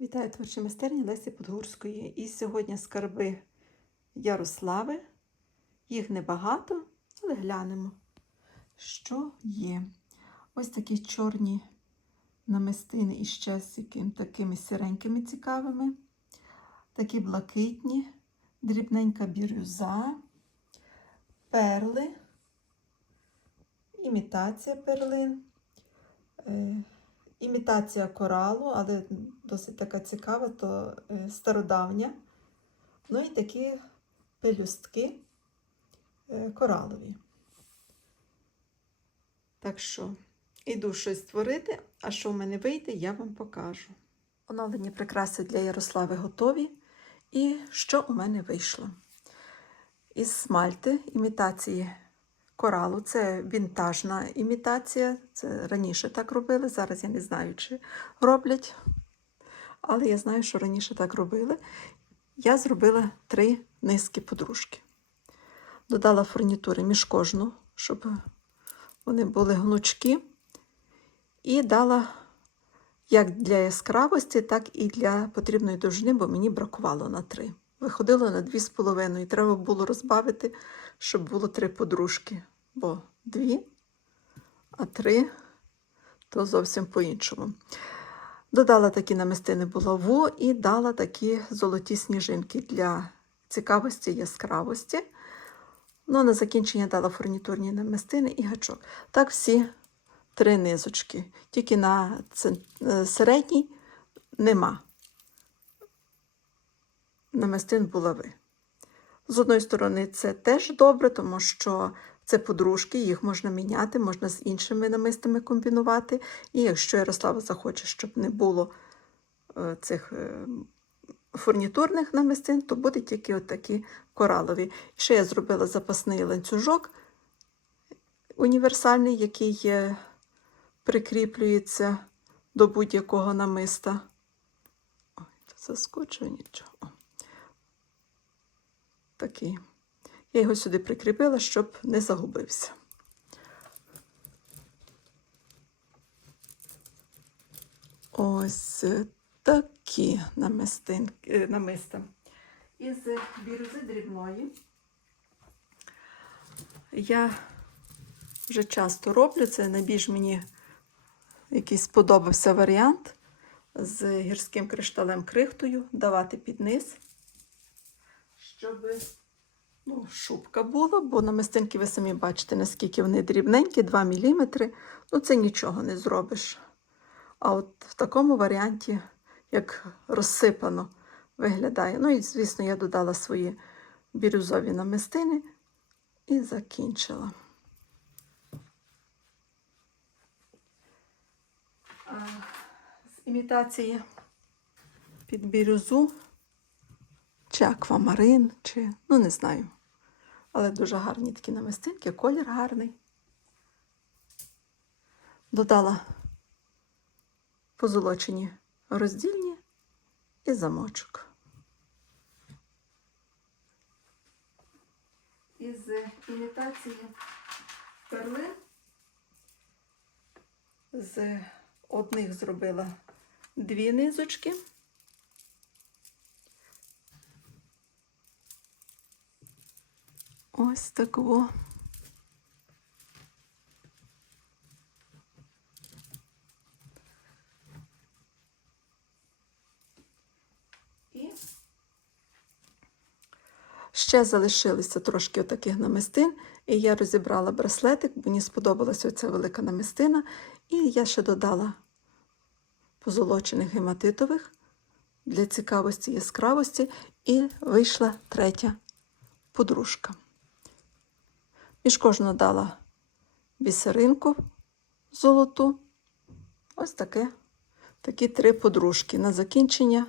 Вітаю творчі майстерні Лесі Подгурської. І сьогодні скарби Ярослави. Їх небагато, але глянемо, що є. Ось такі чорні намистини із часиком, такими сиренькими цікавими, такі блакитні, дрібненька бірюза, перли, імітація перлин. Імітація коралу, але досить така цікава, то е, стародавня. Ну і такі пелюстки е, коралові. Так що, іду щось створити, а що в мене вийде, я вам покажу. Оновлені прикраси для Ярослави готові. І що у мене вийшло? Із смальти імітації коралу. Це вінтажна імітація. Це раніше так робили. Зараз я не знаю, чи роблять. Але я знаю, що раніше так робили. Я зробила три низки подружки. Додала фурнітури між кожну, щоб вони були гнучкі. І дала як для яскравості, так і для потрібної довжини, бо мені бракувало на три. Виходило на дві з половиною. Треба було розбавити, щоб було три подружки. Бо дві, а три то зовсім по-іншому. Додала такі намистини булаву і дала такі золоті сніжинки для цікавості яскравості. Ну, на закінчення дала фурнітурні намистини і гачок. Так всі три низочки. Тільки на середній нема намистин булави. З одної сторони, це теж добре, тому що це подружки, їх можна міняти, можна з іншими намистами комбінувати. І якщо Ярослава захоче, щоб не було е, цих е, фурнітурних намистин, то буде тільки отакі коралові. Ще я зробила запасний ланцюжок універсальний, який прикріплюється до будь-якого намиста. Ой, заскочую нічого. Такий. Я його сюди прикріпила, щоб не загубився. Ось такі намистинки, намиста. Із бірюзи дрібної. Я вже часто роблю, це найбільш мені якийсь сподобався варіант з гірським кришталем крихтою, давати під низ, щоб ну, шубка була, бо намистинки ви самі бачите, наскільки вони дрібненькі, 2 мм. Ну, це нічого не зробиш. А от в такому варіанті, як розсипано, виглядає. Ну і, звісно, я додала свої бірюзові намистини і закінчила. З імітації під бірюзу, чи аквамарин, чи, ну, не знаю. Але дуже гарні такі намистинки, колір гарний. Додала позолочені роздільні і замочок. Із імітації перлин з одних зробила дві низочки. Ось такого. І ще залишилися трошки таких намистин, і я розібрала браслетик, мені сподобалася оця велика намистина, і я ще додала позолочених гематитових для цікавості яскравості, і вийшла третя подружка. Між кожну дала бісеринку золоту. Ось таке, такі три подружки. На закінчення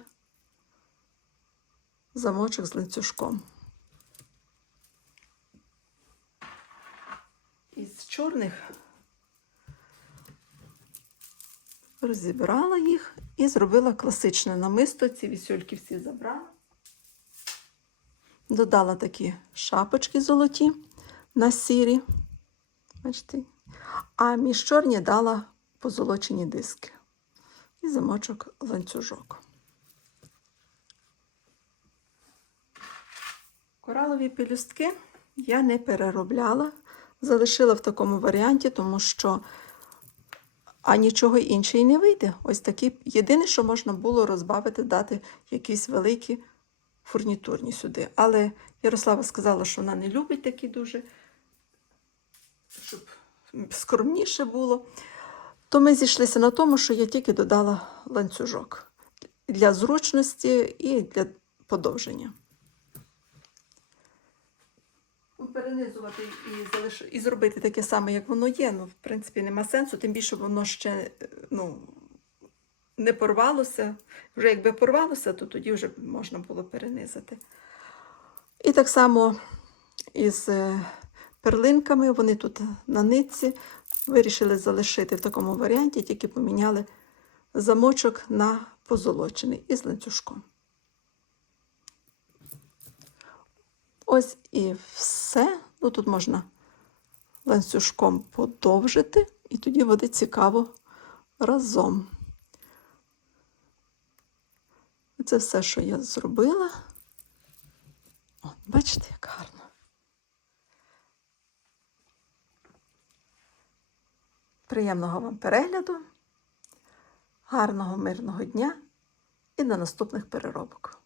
замочок з ланцюжком. Із чорних розібрала їх і зробила класичне намисто. Ці вісюльки всі забрала. Додала такі шапочки золоті на сірі. Бачите? А між чорні дала позолочені диски. І замочок ланцюжок. Коралові пелюстки я не переробляла, залишила в такому варіанті, тому що а нічого іншого і не вийде. Ось такі. Єдине, що можна було розбавити, дати якісь великі фурнітурні сюди. Але Ярослава сказала, що вона не любить такі дуже, щоб скромніше було. То ми зійшлися на тому, що я тільки додала ланцюжок для зручності і для подовження. Ну, Перенизувати і, залиш... і зробити таке саме, як воно є. Ну, в принципі, нема сенсу, тим більше воно ще е, ну, не порвалося. Вже якби порвалося, то тоді вже можна було перенизати. І так само із е, перлинками, вони тут на нитці вирішили залишити в такому варіанті, тільки поміняли замочок на позолочений із ланцюжком. Ось і все. Ну, тут можна ланцюжком подовжити, і тоді буде цікаво разом. Це все, що я зробила. От, бачите, як гарно. Приємного вам перегляду, гарного мирного дня і до наступних переробок.